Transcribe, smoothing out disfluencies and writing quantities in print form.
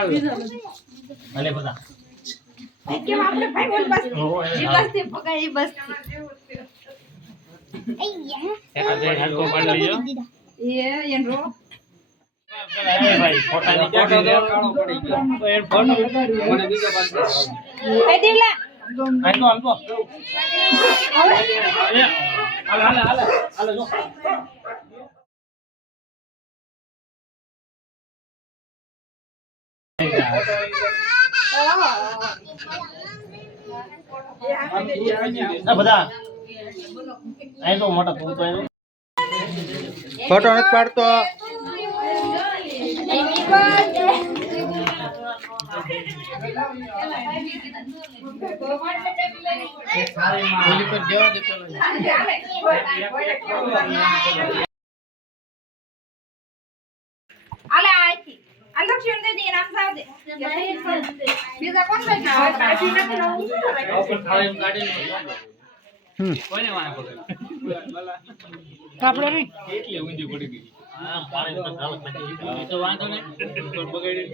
અલે બધા કેમ આપણે ભાઈ બોલ બસ ઈ બસ થી પગાઈ બસ આ જે હાલકો પાડ લીજો એ એનરો ભાઈ ફોટા ની ફોટો તો કાળો પડી ગયો એ ફોટો મને બીજો પાડ એ દીલા આમ તો હાલે જો બધા અહીં તો મોટા તું તો ફોટો નથી પાડતો આલે આઈથી અલક્ષણ દે દે નામ સાવ દે બીજા કોણ ભાઈ કાઢી નથી થાળી કાઢી કોઈને વાને પકડ કાપડો નહીં કેટલી ઊંધી પડી ગઈ હા પાણી તો ધાવ પછી તો વાંધો નહીં બગાડી